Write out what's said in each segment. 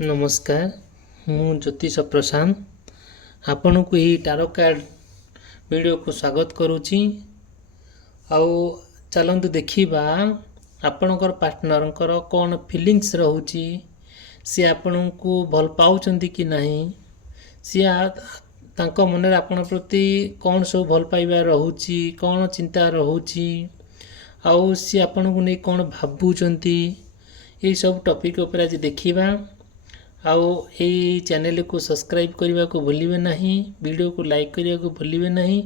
नमस्कार मु ज्योतिष प्रशांत आपण को यही टारो कार्ड वीडियो को स्वागत करुच्ची। आउ चलतु देखा आपणकर पार्टनर कौन फीलिंग्स रोची, सी आपण को भल पाँच कि नहीं, सी तांको मन आपण प्रति कौन सब भल पाइबा रोची, कौन चिंता रोची, आउ सी आपण को नहीं कौन भावुंट, ये सब टॉपिक ऊपर आज देखा। आउ ये चैनल को सब्सक्राइब करने को भूलिए नहीं, वीडियो को लाइक करने को भूलिए नहीं।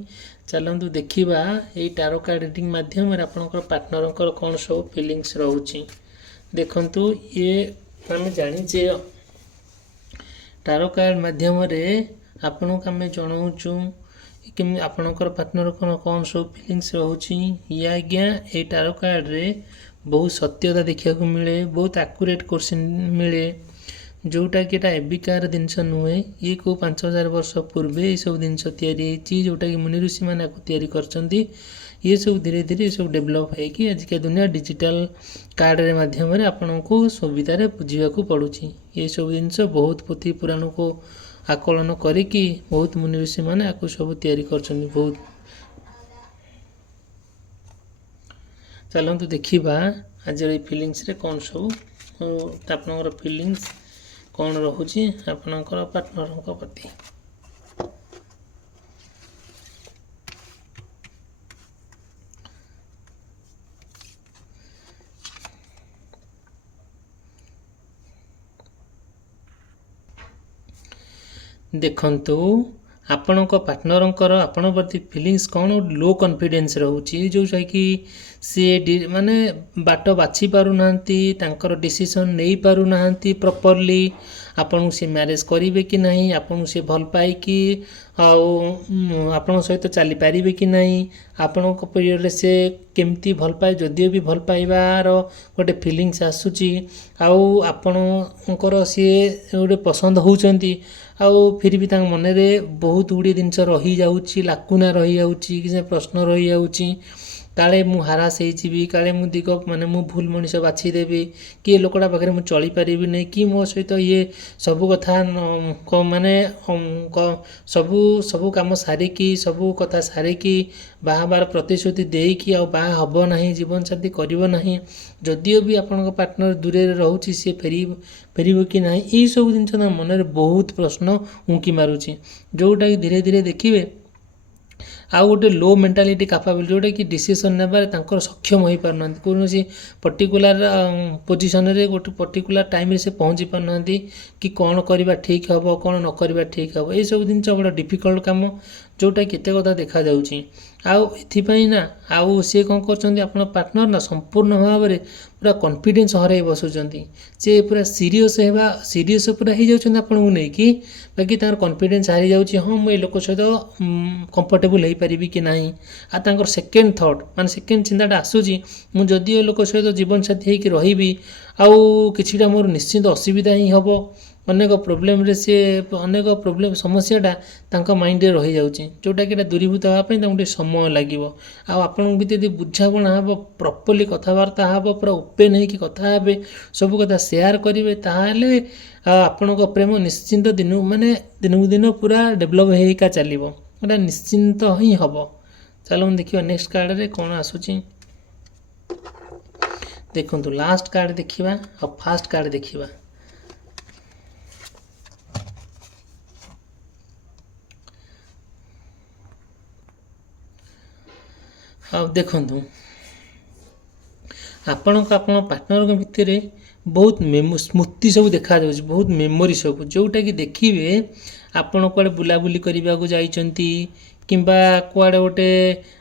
चलतु देखा ये टारो कार्ड रीडिंग माध्यम आपंकर पार्टनर कौन सब फीलिंग्स रोची। देखंतु ये आम जाचे टारो कार्ड माध्यम आपण को आम जनाऊँ कि आपणकर पार्टनर कौन सब फीलिंग्स रोची। ये आज्ञा ये टारो कार्ड रे बहुत सत्यता देखा मिले, बहुत आक्यूरेट क्वेश्चन मिले, जोटा कि एबिकार जिनस नुहे। ये को 5000 वर्ष पूर्वे ये सब जिनस या जोटा कि मुनि ऋषि मैंने तैयारी करछंती। ये सब धीरे धीरे सब डेभलप होगी आजिका दुनिया डिजिटल कार्ड रे माध्यम आपन को सुविधा बुझा को पड़ुची। ये सब जिनस बहुत पोथी पुराण को आकलन करिकी बहुत मुनि ऋषि मैंने आपको सब तैयारी करछंती। बहुत चलतु देखा आज फीलिंग्स रे कौन सब आपनकर फीलिंग्स कौन रोची आपनकर पार्टनर प्रति। देखंतु आपणक पार्टनर आपण प्रति फीलिंग्स कौन लो कॉन्फिडेंस रोची, जोटा कि सी माने बाट बाछि पारु नांती, तांकर डिसीजन नहीं पारु नांती प्रॉपर्ली। आपन से मैरिज करिवे कि नहीं, आपन से भल पाई कि आपण सहित चली पारिबे कि नहीं, आपण को पीरियड से केमती भल पाए, जदियो भी भल पाइबार गोटे फीलिंग्स आसुची। आउ आपणकर सी गोटे पसंद होउचंती, आउ फिर भी तांग मन रे बहुत गुड़ी जिनस रही जाउची, लाकुना रही जाउची, कि प्रश्न रही जाउची। काले मु हारास होइजिबी, काले मु दिग माने मु भूल मनीष बाछि देबी, कि लोकड़ा पाखे मु चली पारिबी नहीं, कि मो सहित ये सबू कथा माने सबू काम सारिकी सबू कथा सारिकी बार प्रतिश्रुति देकी आ बाहा हब नहीं, जीवन साथी करिवो नहीं, जदियो भी आपन पार्टनर दूरे रोची सी फेरिबो कि नहीं, ये सब जिनस मन रे बहुत प्रश्न उंकी मारुची। जोटा कि धीरे धीरे देखिए आउ गोटे लो मेंटालिटी कैपेबिलिटी, जोटा कि डिसीजन नेबार तांकर सक्षम हो पार ना, कौन पर्टिकुलर पोजिशन रे गोटे पर्टिकुलर टाइम रे से पहुँची पार ना कि कौन करवा ठीक हम कौन न करवा ठीक हम। ये सब जिन बड़ा डिफिकल्ट काम, जोटा केते कथा देखा जाउची। आउ एथिपाई ना आउ सी कौन कर आपण पार्टनर ना संपूर्ण भाव में पूरा कॉन्फिडेंस हराई बसुचंती, से पूरा सीरीयस पूरा हो जाउछन आपन को नहीं कि, बाकी तार कॉन्फिडेंस हारी जाउची। हाँ मु ए लोक सहित कंफर्टेबल हो पारिबी कि नहीं, आ तांकर सेकेंड थॉट माने सेकेंड चिंताटा आसुची, मु जदि ए लोक सहित जीवन साथी होइकी रहिबी आउ किछिटा मोर निश्चित असुविधा ही हबो, अनेक प्रोब्लेम रे से अनेक प्रोब्लेम समस्याटा तांका माइंड रे रही जाउची, जोटा कि दूरीभूत होगा गोटे समय लगे। आपन भी बुझाणा हम प्रॉपर्ली कथबार्ता हम पूरा ओपेन होकर कथा हे सब कथा शेयर करेंगे, ताहले आपण प्रेम निश्चिंत दिनकू दिन पूरा डेभलप होगा चलो, गोटा निश्चिंत ही हम। चलो देखिए नेक्स्ट कार्ड रे कौन आसूची। देखु लास्ट कार्ड देखा और फास्ट कार्ड देखा। देखु आपण पार्टनर भितर बहुत स्मृति सब देखा जाउछ, बहुत मेमोरी सब, जोटा कि देखिए आपण कुआडे बुलाबुली करने को जाइछंती, किंबा कुआडे गोटे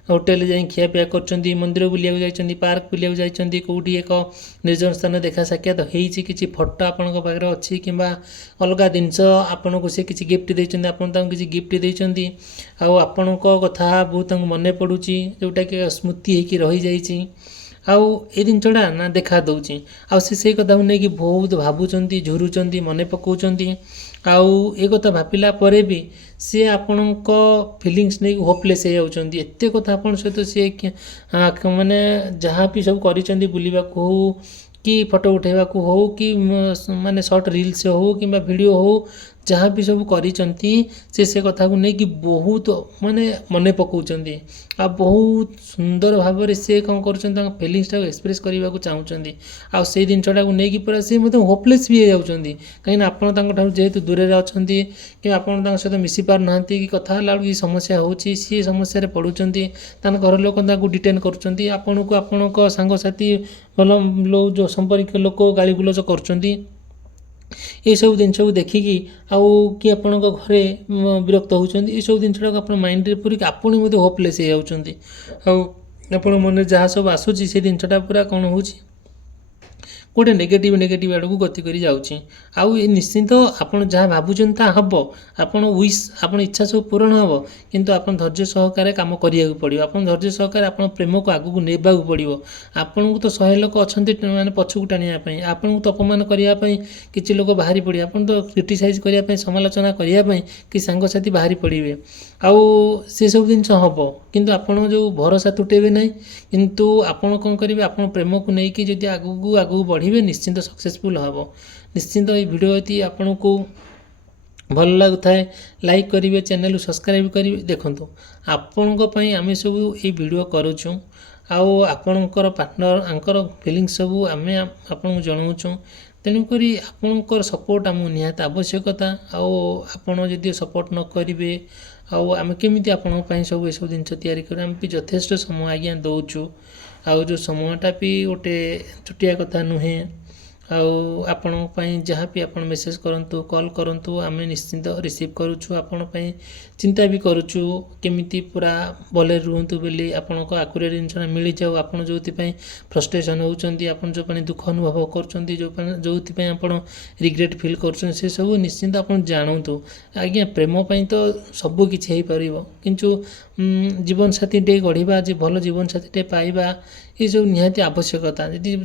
होटेल जाई खियापिया करछंती, मंदिर बुलिया जाइछंती, पार्क बुलिया जाइछंती, कोठी एक निर्जन स्थान देखा साक्षात होईछि, किछि फोटो आपण को पाखरे अछि, किंबा अलगा जिनस आपण को से किछि गिफ्ट देइछंती, आपण तांको किछि गिफ्ट देइछंती, आ आपण को कथा बहुत मने पडुछि, जोटा कि स्मृति हेकि रही जाइछि। आउ ए जिनसटा ना देखा दउछि, आउ से कथा को नहीं कि बहुत भावुचंती, झुरुचंती, मने पकाउचंती। आउ ए कथा भापिला परे भी सी आपणक फिलिंग्स नहीं होपलेस हो जाउछंती, एते कथा आपण सहित सी माने जहाँ भी सब करिसेंती बुलिबा को कि फोटो उठेबाकू हो कि माने शॉर्ट रील्स हो कि वीडियो हो जहाँ भी सब करिसंती से कथा को नहीं कि बहुत माने मने पकाउचंती आ बहुत सुंदर भाव में से कौन कर फिलिंग्स टाक एक्सप्रेस करने को चाहूँगी आ से जिनटा को लेकिन पूरा सी मतलब होपलेस भी हो जाती कहीं आपड़ जेहेतु दूर में अच्छा कि आपड़ सहित मिसी पार ना कि कथा कि समस्या होची सी समस्या पड़ुंट घर लोक डिटेन कर आपन को आपण सांगसाथी भल लोग जो संपर्क लोक गाली गुलज कर ये सब जिन को देखिकी आउ कि आपण घरे विरक्त होती ये सब जिनटा आप माइंड पूरी आपड़ होपलेस हो जाती आप मन जहाँ सब आसूँ से जिनटा पूरा कौन हो गोटे नेगेटिव आड़ को गति कर जाऊँगी आउ ये निश्चिंत आपड़ जहाँ भावुं ता हम आपड़ विश आप इच्छा सब पूरण हम किंतु आप धैर्य सहकार कम करा पड़ो आप धैर्य सहकार आप प्रेम को आगू नेबा पड़ो आपन को तो 100 लोक अच्छा मैंने पछक टाणी आपन को तो अपमान करने किसी लोक बाहरी पड़े आप तो क्रिटिसाइज करने समालोचना करने कि सांगसाथी बाहरी पड़े आउ से सब जिन हम किंतु आपड़ जो भरोसा तुटेबे ना किंतु आपड़ कौन करेंगे आप प्रेम को लेकिन जब आगू आगू बढ़े निश्चिंत सक्सेसफुल हम निश्चिंत ये भिडियो आपन को भल लगुए लाइक करेंगे चैनल सब्सक्राइब करेंगे देखो आपण आम सब ये वीडियो करुँ आउ आपणकर पार्टनर आंकर फिलिंग्स सब आम आपन जनाऊँ तेणुक आपणकर सपोर्ट आम निहात आवश्यकता आपण जदि सपोर्ट न करेंगे आम केमी आपण सब ये सब जिन या भी यथेष्ट समय आज्ञा दौचु आउ जो समयटा भी गोटे छुटिया कथा नुहे आपण जहाँ भी आप मेसेज करूँ कॉल करूँ आम निश्चिंत रिसीव करुचु आपण चिंता भी करुचु केमिति पूरा भले रुहतु बोली आपण को आकुरे जिनसा मिल जाऊ आप जो फ्रस्ट्रेशन होती आप जो दुख अनुभव कर जो आप रिग्रेट फिल कर सब निश्चिंत आप जानतु आज्ञा प्रेम तो सब किसी हो पार किंतु जीवन साथी टे गढ़ा जे भल जीवन साथी टे पाइबा ये सब निहाती आवश्यकता यदि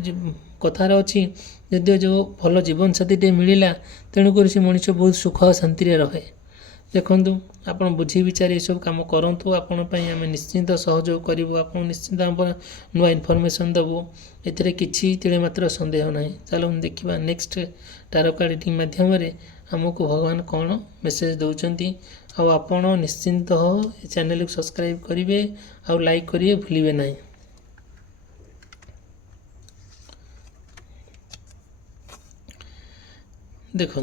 कथार अच्छी जदि जो भल जीवन साथी टे मिलला तेणुक से मनुष्य बहुत सुख और शांति रहे देखूँ आप बुझी विचार ये सब कम करूँ आपंपाई आम निश्चिंत सहयोग करूँ आप निश्चिंत नुआ इनफर्मेशन देवु ए किसी तिले मात्र संदेह ना चलो देखा नेक्स्ट टारो कार्ड रीडिंग माध्यम आमको भगवान कौन मेसेज दौरान आपण निश्चिंत चैनल को सब्सक्राइब करेंगे और लाइक करेंगे भूलिए ना देखो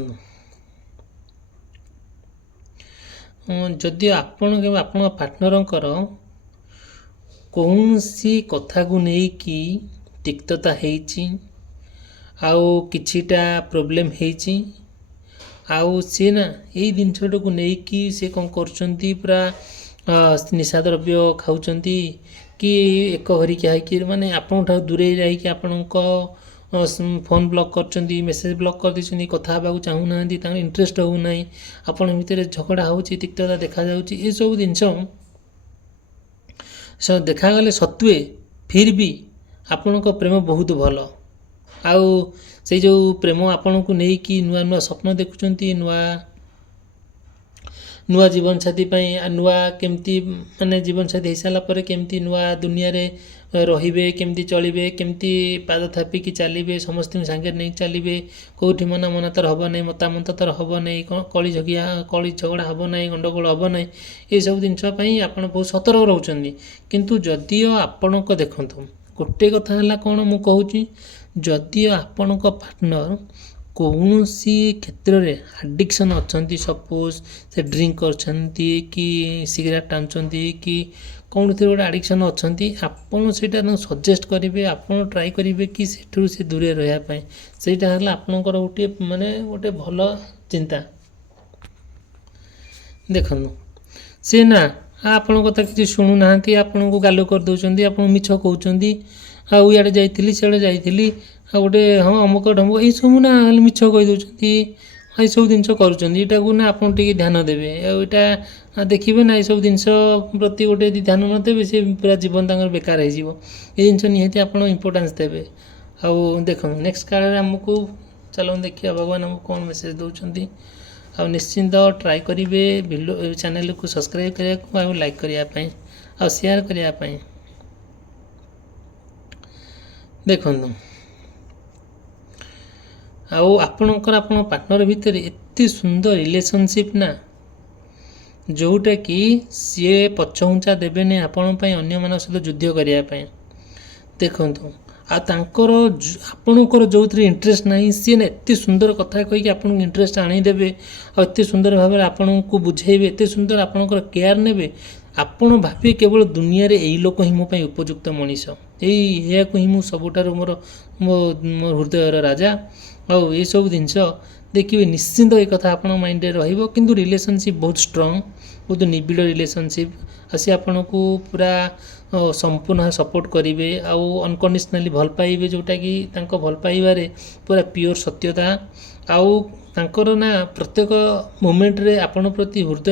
जदि आपण के आपण पार्टनर कौन सी कथा को लेकि तिक्तता होती किछिटा प्रोब्लेम होती आउ सी ना यही जिनटा को लेकि से कौन कर पूरा निशा द्रव्य खाऊं कि एक घरिका है माने आपण दूरे रही आपण फोन ब्लॉक कर मेसेज ब्लॉक कर दी कथा हाँ चाहूना इंटरेस्ट होना आपण भितर झगड़ा हो तिक्तता देखा ये सब जिनस देखागले सत्वे फिर भी आपण प्रेम बहुत भल आउ से जो प्रेम आपण को लेकिन नुआ नुआ स्वप्न देखुंट नुआ जीवन साथी नुआ केमती माने जीवन साथी हो सारापर केमती नुआ दुनिया रे रहिबे केमती चलिबे केमती पाद थापिकी चलिबे समस्त सांगे नहीं चलिबे कौटी मना मना तर हम नहीं मतामत तर हम नहीं कली झगड़ा हम नहीं गंडगोल हम नहीं ये सब जिनपाई आप बहुत सतर्क रोचे किंतु जदिओ आपण को देखु गोटे कथा है कौन मु कहूँ जदि आपण पार्टनर कौन सी क्षेत्र में आडिक्शन अच्छा सपोज से ड्रिंक करछंती कि सिगरेट टाणुंट कि कौन थी गोटे आडिक्शन अच्छा आपड़ से सजेस्ट करेंगे आपड़ ट्राए करेंगे कि से दूरे रही सेटा है आपणकर गोटे माने गोटे भल चिंता देखो सी ना आपण कथा किसी शुणु ना आपन को गालो कर दौरान आप मिछ कहते आड़े जाइली सियाड़े जाइली गोटे हाँ अमुक ढमुक ये सब ना मिछ कहीदे ये सब जिन करूँ ना आप ध्यान देवे यहाँ देखिए ना ये सब जिन प्रति गोटे ध्यान न देवे सी पूरा जीवन तक बेकार हो जिन निहती आप इम्पोर्टान्स देवे आउ देख नेक्स्ट कार्ड आमको चलो देखिए भगवान आमको कौन मेसेज दौरान आ निश्चिंत ट्राए करेंगे वीडियो चैनल को सब्सक्राइब करने लाइक करने आ शेयर करने देखो ଆଉ ଆପଣଙ୍କର ଆପଣ ପାର୍ଟନର ଭିତରେ ଏତେ ସୁନ୍ଦର ରିଲେସନସିପ୍ ନା, ଯେଉଁଟା କି ସିଏ ପଛଘୁଞ୍ଚା ଦେବେନି ଆପଣଙ୍କ ପାଇଁ ଅନ୍ୟମାନଙ୍କ ସହିତ ଯୁଦ୍ଧ କରିବା ପାଇଁ। ଦେଖନ୍ତୁ, ଆଉ ତାଙ୍କର ଆପଣଙ୍କର ଯେଉଁଥିରେ ଇଣ୍ଟରେଷ୍ଟ ନାହିଁ, ସିଏ ନା ଏତେ ସୁନ୍ଦର କଥା କହିକି ଆପଣଙ୍କୁ ଇଣ୍ଟରେଷ୍ଟ ଆଣିଦେବେ, ଆଉ ଏତେ ସୁନ୍ଦର ଭାବରେ ଆପଣଙ୍କୁ ବୁଝେଇବେ, ଏତେ ସୁନ୍ଦର ଆପଣଙ୍କର କେୟାର ନେବେ, ଆପଣ ଭାବିବେ କେବଳ ଦୁନିଆରେ ଏଇ ଲୋକ ହିଁ ମୋ ପାଇଁ ଉପଯୁକ୍ତ ମଣିଷ, ଏହାକୁ ହିଁ ମୁଁ ସବୁଠାରୁ ମୋ ହୃଦୟର ରାଜା। ଆଉ ଏସବୁ ଜିନିଷ ଦେଖିବେ, ନିଶ୍ଚିନ୍ତ ଏ କଥା ଆପଣଙ୍କ ମାଇଣ୍ଡରେ ରହିବ। କିନ୍ତୁ ରିଲେସନସିପ୍ ବହୁତ ଷ୍ଟ୍ରଙ୍ଗ, ବହୁତ ନିବିଡ଼ ରିଲେସନସିପ୍। ଆଉ ସେ ଆପଣଙ୍କୁ ପୁରା ସମ୍ପୂର୍ଣ୍ଣ ସପୋର୍ଟ କରିବେ, ଆଉ ଅନକଣ୍ଡିସନାଲି ଭଲ ପାଇବେ, ଯେଉଁଟାକି ତାଙ୍କ ଭଲ ପାଇବାରେ ପୁରା ପିଓର ସତ୍ୟତା। ଆଉ ତାଙ୍କର ନା ପ୍ରତ୍ୟେକ ମୋମେଣ୍ଟରେ ଆପଣଙ୍କ ପ୍ରତି ହୃଦୟ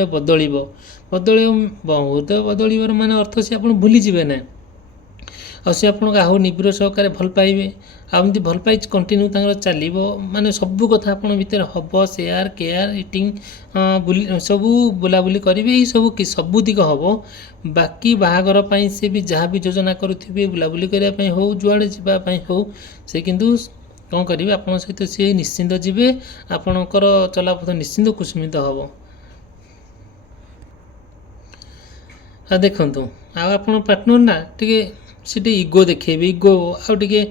ହୃଦୟ ବଦଳିବାର ମାନେ ଅର୍ଥ ସେ ଆପଣ ଭୁଲିଯିବେ ନା, ଆଉ ସେ ଆପଣଙ୍କୁ ଆହୁରି ନିବିଡ଼ ସହକାରେ ଭଲ ପାଇବେ। ଆଉ ଏମିତି ଭଲ ପାଇ କଣ୍ଟିନ୍ୟୁ ତାଙ୍କର ଚାଲିବ, ମାନେ ସବୁ କଥା ଆପଣଙ୍କ ଭିତରେ ହେବ, ସେୟାର କେୟାର ଇଟିଂ ସବୁ ବୁଲାବୁଲି କରିବେ, ସବୁ ଦିଗ ହେବ। ବାକି ବାହାଘର ପାଇଁ ସେ ବି ଯାହା ବି ଯୋଜନା କରୁଥିବେ, ବୁଲାବୁଲି କରିବା ପାଇଁ ହେଉ, ଯୁଆଡ଼େ ଯିବା ପାଇଁ ହେଉ, ସେ କିନ୍ତୁ କ'ଣ କରିବେ, ଆପଣଙ୍କ ସହିତ ସିଏ ନିଶ୍ଚିନ୍ତ ଯିବେ, ଆପଣଙ୍କର ଚଲାପଥ ନିଶ୍ଚିନ୍ତ କୁସୁମିତ ହେବ। ଆଉ ଦେଖନ୍ତୁ, ଆଉ ଆପଣ ପାର୍ଟନର ନା ଟିକେ ଇଗୋ ଦେଖେଇବେ, ଆଉ ଟିକେ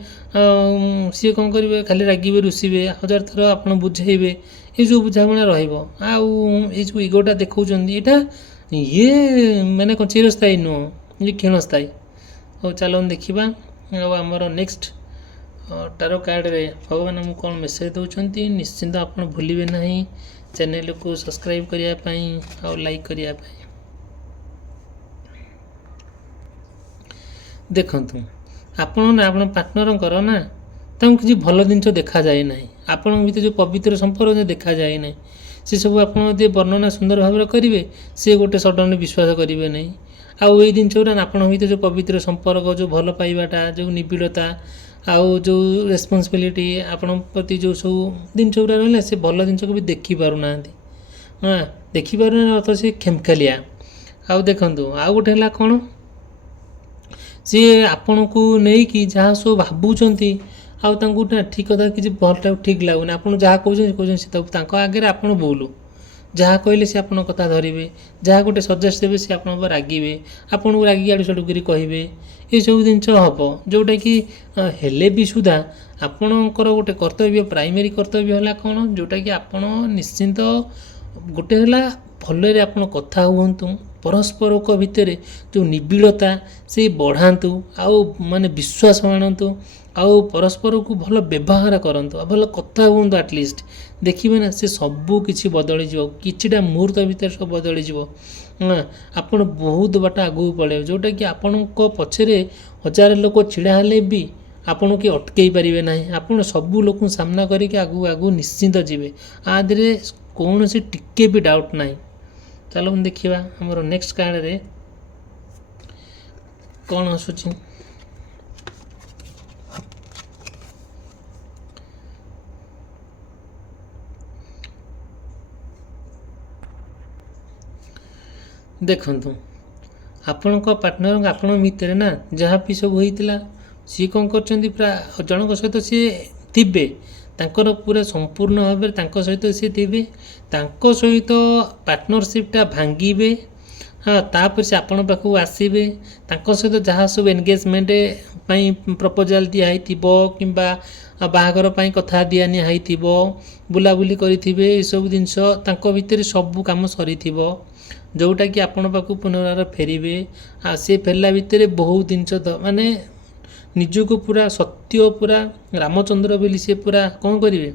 ସିଏ କ'ଣ କରିବେ, ଖାଲି ରାଗିବେ, ରୁଷିବେ, 1000 ଥର ଆପଣ ବୁଝେଇବେ, ଏଇସବୁ ବୁଝାମଣା ରହିବ। ଆଉ ଏଇ ଯେଉଁ ଇଗୋଟା ଦେଖାଉଛନ୍ତି, ଏଇଟା ମାନେ କ'ଣ ଚିରସ୍ଥାୟୀ ନୁହଁ, ଇଏ କ୍ଷଣସ୍ଥାୟୀ। ହଉ ଚାଲନ୍ତୁ ଦେଖିବା। ଆଉ ଆମର ନେକ୍ସଟ ଟାରୋ କାର୍ଡ଼ରେ ଭଗବାନ ଆମକୁ କ'ଣ ମେସେଜ ଦେଉଛନ୍ତି। ନିଶ୍ଚିନ୍ତ ଆପଣ ଭୁଲିବେ ନାହିଁ ଚ୍ୟାନେଲକୁ ସବସ୍କ୍ରାଇବ୍ କରିବା ପାଇଁ ଆଉ ଲାଇକ୍ କରିବା ପାଇଁ। ଦେଖନ୍ତୁ, ଆପଣ ପାର୍ଟନରଙ୍କର ନା ତାଙ୍କୁ କିଛି ଭଲ ଜିନିଷ ଦେଖାଯାଏ ନାହିଁ, ଆପଣଙ୍କ ଭିତରେ ଯେଉଁ ପବିତ୍ର ସମ୍ପର୍କ ଦେଖାଯାଏ ନାହିଁ। ସେସବୁ ଆପଣ ଯଦି ବର୍ଣ୍ଣନା ସୁନ୍ଦର ଭାବରେ କରିବେ, ସେ ଗୋଟେ ସଡନ୍ଲି ବିଶ୍ୱାସ କରିବେ ନାହିଁ। ଆଉ ଏଇ ଜିନିଷ ଗୁଡ଼ା ଆପଣଙ୍କ ଭିତରେ ଯେଉଁ ପବିତ୍ର ସମ୍ପର୍କ, ଯେଉଁ ଭଲ ପାଇବାଟା, ଯେଉଁ ନିବିଡ଼ତା, ଆଉ ଯେଉଁ ରେସ୍ପନ୍ସିବିଲିଟି ଆପଣଙ୍କ ପ୍ରତି ଯେଉଁ ସବୁ ଜିନିଷ ଗୁଡ଼ା ରହିଲା, ସେ ଭଲ ଜିନିଷକୁ ବି ଦେଖିପାରୁନାହାନ୍ତି। ଦେଖିପାରୁନାହାନ୍ତି ଅର୍ଥ ସେ ଖେମଖାଲିଆ। ଆଉ ଦେଖନ୍ତୁ, ଆଉ ଗୋଟେ ହେଲା କ'ଣ, ସିଏ ଆପଣଙ୍କୁ ନେଇକି ଯାହା ସବୁ ଭାବୁଛନ୍ତି, ଆଉ ତାଙ୍କୁ ନା ଠିକ୍ କଥା କିଛି ଭଲଟା ଠିକ୍ ଲାଗୁନି। ଆପଣ ଯାହା କହୁଛନ୍ତି ସେ ତାଙ୍କ ଆଗରେ ଆପଣ ଭୁଲ। ଯାହା କହିଲେ ସେ ଆପଣଙ୍କ କଥା ଧରିବେ, ଯାହା ଗୋଟେ ସଜେଷ୍ଟ ଦେବେ ସେ ଆପଣଙ୍କ ଉପରେ ରାଗିବେ, ଆପଣଙ୍କୁ ରାଗିକି ଆଡ଼ୁ ସାଡ଼ୁ କରି କହିବେ। ଏସବୁ ଜିନିଷ ହେବ, ଯେଉଁଟାକି ହେଲେ ବି ସୁଦ୍ଧା ଆପଣଙ୍କର ଗୋଟେ କର୍ତ୍ତବ୍ୟ, ପ୍ରାଇମେରୀ କର୍ତ୍ତବ୍ୟ ହେଲା କ'ଣ, ଯେଉଁଟାକି ଆପଣ ନିଶ୍ଚିନ୍ତ ଗୋଟେ ହେଲା ଭଲରେ ଆପଣ କଥା ହୁଅନ୍ତୁ, ପରସ୍ପରଙ୍କ ଭିତରେ ଯେଉଁ ନିବିଡ଼ତା ସେଇ ବଢ଼ାନ୍ତୁ, ଆଉ ମାନେ ବିଶ୍ୱାସ ଆଣନ୍ତୁ, ଆଉ ପରସ୍ପରକୁ ଭଲ ବ୍ୟବହାର କରନ୍ତୁ, ଆଉ ଭଲ କଥା ହୁଅନ୍ତୁ। ଆଟଲିଷ୍ଟ ଦେଖିବେ ନା, ସେ ସବୁ କିଛି ବଦଳିଯିବ, କିଛିଟା ମୁହୂର୍ତ୍ତ ଭିତରେ ସବୁ ବଦଳିଯିବ। ଆପଣ ବହୁତ ବାଟ ଆଗକୁ ପଳାଇବେ, ଯେଉଁଟାକି ଆପଣଙ୍କ ପଛରେ 1000 ଲୋକ ଛିଡ଼ା ହେଲେ ବି ଆପଣ କିଏ ଅଟକେଇ ପାରିବେ ନାହିଁ। ଆପଣ ସବୁ ଲୋକଙ୍କୁ ସାମ୍ନା କରିକି ଆଗକୁ ନିଶ୍ଚିନ୍ତ ଯିବେ, ଆ ଦେହରେ କୌଣସି ଟିକେ ବି ଡାଉଟ୍ ନାହିଁ। ଚାଲନ୍ତୁ ଦେଖିବା ଆମର ନେକ୍ସଟ କାର୍ଡ଼ରେ କ'ଣ ଆସୁଛି। ଦେଖନ୍ତୁ, ଆପଣଙ୍କ ପାର୍ଟନରଙ୍କ ଆପଣଙ୍କ ଭିତରେ ନା ଯାହା ବି ସବୁ ହେଇଥିଲା, ସିଏ କ'ଣ କରୁଛନ୍ତି, ପୁରା ଜଣଙ୍କ ସହିତ ସିଏ ଥିବେ, ତାଙ୍କର ପୁରା ସମ୍ପୂର୍ଣ୍ଣ ଭାବରେ ତାଙ୍କ ସହିତ ସିଏ ଥିବେ, ତାଙ୍କ ସହିତ ପାର୍ଟନରସିପ୍ଟା ଭାଙ୍ଗିବେ। ତାପରେ ସେ ଆପଣଙ୍କ ପାଖକୁ ଆସିବେ, ତାଙ୍କ ସହିତ ଯାହା ସବୁ ଏନଗେଜମେଣ୍ଟ ପାଇଁ ପ୍ରପୋଜାଲ୍ ଦିଆହେଇଥିବ, କିମ୍ବା ବାହାଘର ପାଇଁ କଥା ଦିଆନିଆ ହେଇଥିବ, ବୁଲାବୁଲି କରିଥିବେ, ଏସବୁ ଜିନିଷ ତାଙ୍କ ଭିତରେ ସବୁ କାମ ସରିଥିବ, ଯେଉଁଟାକି ଆପଣଙ୍କ ପାଖକୁ ପୁନର୍ବାର ଫେରିବେ। ଆଉ ସେ ଫେରିଲା ଭିତରେ ବହୁତ ଜିନିଷ ମାନେ ନିଜକୁ ପୁରା ସତ୍ୟ, ପୁରା ରାମଚନ୍ଦ୍ର ବୋଲି ସେ ପୁରା କ'ଣ କରିବେ,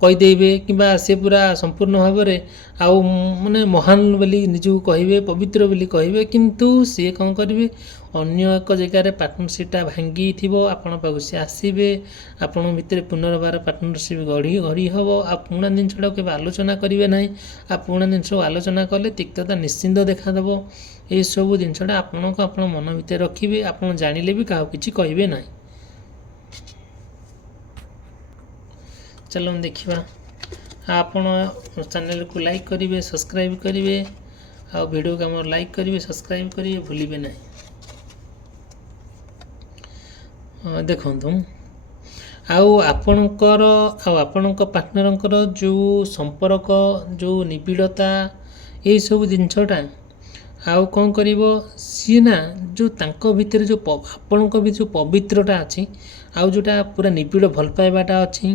କହିଦେଇବେ, କିମ୍ବା ସେ ପୁରା ସମ୍ପୂର୍ଣ୍ଣ ଭାବରେ ଆଉ ମାନେ ମହାନ ବୋଲି ନିଜକୁ କହିବେ, ପବିତ୍ର ବୋଲି କହିବେ। କିନ୍ତୁ ସିଏ କ'ଣ କରିବେ, ଅନ୍ୟ ଏକ ଜାଗାରେ ପାର୍ଟନରସିପ୍ଟା ଭାଙ୍ଗିଥିବ, ଆପଣଙ୍କ ପାଖକୁ ସିଏ ଆସିବେ, ଆପଣଙ୍କ ଭିତରେ ପୁନର୍ବାର ପାର୍ଟନରସିପ୍ ଗଢ଼ି ହେବ। ଆଉ ପୁରୁଣା ଜିନିଷଟାକୁ କେବେ ଆଲୋଚନା କରିବେ ନାହିଁ, ଆଉ ପୁରୁଣା ଜିନିଷକୁ ଆଲୋଚନା କଲେ ତିକ୍ତତା ନିଶ୍ଚିନ୍ତ ଦେଖାଦେବ। ଏସବୁ ଜିନିଷଟା ଆପଣ ମନ ଭିତରେ ରଖିବେ, ଆପଣ ଜାଣିଲେ ବି କାହାକୁ କିଛି କହିବେ ନାହିଁ। ଚାଲନ୍ତୁ ଦେଖିବା। ଆପଣ ଚ୍ୟାନେଲକୁ ଲାଇକ୍ କରିବେ, ସବସ୍କ୍ରାଇବ୍ କରିବେ, ଆଉ ଭିଡ଼ିଓକୁ ଆମର ଲାଇକ୍ କରିବେ, ସବସ୍କ୍ରାଇବ୍ କରିବେ, ଭୁଲିବେ ନାହିଁ। ଦେଖନ୍ତୁ, ଆଉ ଆପଣଙ୍କ ପାର୍ଟନରଙ୍କର ଯେଉଁ ସମ୍ପର୍କ ଯେଉଁ ନିବିଡ଼ତା ଏଇସବୁ ଜିନିଷଟା ଆଉ କ'ଣ କରିବ ସିଏ ନା ଯେଉଁ ତାଙ୍କ ଭିତରେ ଯେଉଁ ଆପଣଙ୍କ ଭିତରେ ଯେଉଁ ପବିତ୍ରଟା ଅଛି ଆଉ ଯେଉଁଟା ପୁରା ନିବିଡ଼ ଭଲ ପାଇବାଟା ଅଛି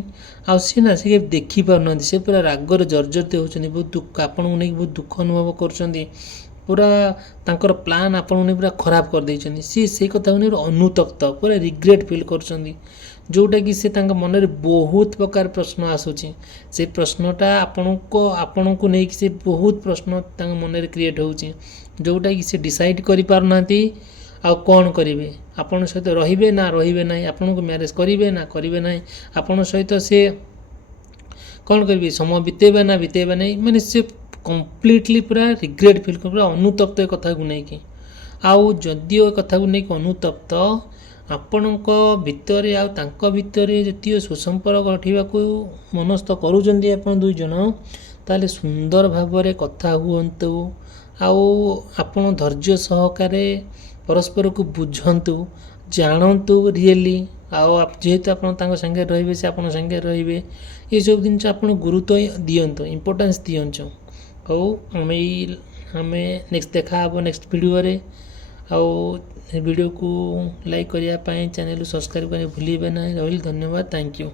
ଆଉ ସିଏ ନା ସିଏ ଦେଖିପାରୁନାହାନ୍ତି ସେ ପୁରା ରାଗରେ ଜର୍ଜରିତ ହେଉଛନ୍ତି ବହୁତ ଦୁଃଖ ଆପଣଙ୍କୁ ନେଇକି ବହୁତ ଦୁଃଖ ଅନୁଭବ କରୁଛନ୍ତି ପୁରା ତାଙ୍କର ପ୍ଲାନ୍ ଆପଣଙ୍କୁ ନେଇ ପୁରା ଖରାପ କରିଦେଇଛନ୍ତି ସିଏ ସେଇ କଥାକୁ ନେଇ ଅନୁତପ୍ତ ପୁରା ରିଗ୍ରେଟ୍ ଫିଲ୍ କରୁଛନ୍ତି ଯେଉଁଟାକି ସେ ତାଙ୍କ ମନରେ ବହୁତ ପ୍ରକାର ପ୍ରଶ୍ନ ଆସୁଛି ସେ ପ୍ରଶ୍ନଟା ଆପଣଙ୍କୁ ନେଇକି ସେ ବହୁତ ପ୍ରଶ୍ନ ତାଙ୍କ ମନରେ କ୍ରିଏଟ୍ ହେଉଛି ଯେଉଁଟାକି ସେ ଡିସାଇଡ଼୍ କରିପାରୁନାହାନ୍ତି ଆଉ କ'ଣ କରିବେ ଆପଣଙ୍କ ସହିତ ରହିବେ ନା ରହିବେ ନାହିଁ ଆପଣଙ୍କୁ ମ୍ୟାରେଜ୍ କରିବେ ନା କରିବେ ନାହିଁ ଆପଣଙ୍କ ସହିତ ସେ କ'ଣ କରିବେ ସମୟ ବିତେଇବେ ନା ବିତେଇବେ ନାହିଁ ମାନେ ସେ କମ୍ପ୍ଲିଟଲି ପୁରା ରିଗ୍ରେଟ୍ ଫିଲ୍ କରିବେ ପୁରା ଅନୁତପ୍ତ ଏ କଥାକୁ ନେଇକି ଆଉ ଯଦିଓ ଏ କଥାକୁ ନେଇକି ଅନୁତପ୍ତ ଆପଣଙ୍କ ଭିତରେ ଆଉ ତାଙ୍କ ଭିତରେ ଯେତିକି ସୁସମ୍ପର୍କ ଗଢ଼ିବାକୁ ମନସ୍ଥ କରୁଛନ୍ତି ଆପଣ ଦୁଇ ଜଣ ତାହେଲେ ସୁନ୍ଦର ଭାବରେ କଥା ହୁଅନ୍ତୁ ଆଉ ଆପଣ ଧୈର୍ଯ୍ୟ ସହକାରେ ପରସ୍ପରକୁ ବୁଝନ୍ତୁ ଜାଣନ୍ତୁ ରିଏଲି ଆଉ ଯେହେତୁ ଆପଣ ତାଙ୍କ ସାଙ୍ଗରେ ରହିବେ ସେ ଆପଣଙ୍କ ସାଙ୍ଗରେ ରହିବେ ଏସବୁ ଜିନିଷ ଆପଣ ଗୁରୁତ୍ୱ ଦିଅନ୍ତୁ ଇମ୍ପୋର୍ଟାନ୍ସ ଦିଅନ୍ତୁ ହଉ ଆମେ ନେକ୍ସଟ ଦେଖା ହେବ ନେକ୍ସଟ ଭିଡ଼ିଓରେ ଆଉ ଭିଡ଼ିଓକୁ ଲାଇକ୍ କରିବା ପାଇଁ ଚ୍ୟାନେଲକୁ ସବସ୍କ୍ରାଇବ୍ କରିବା ଭୁଲିବେ ନାହିଁ ରହିଲି ଧନ୍ୟବାଦ ଥ୍ୟାଙ୍କ ୟୁ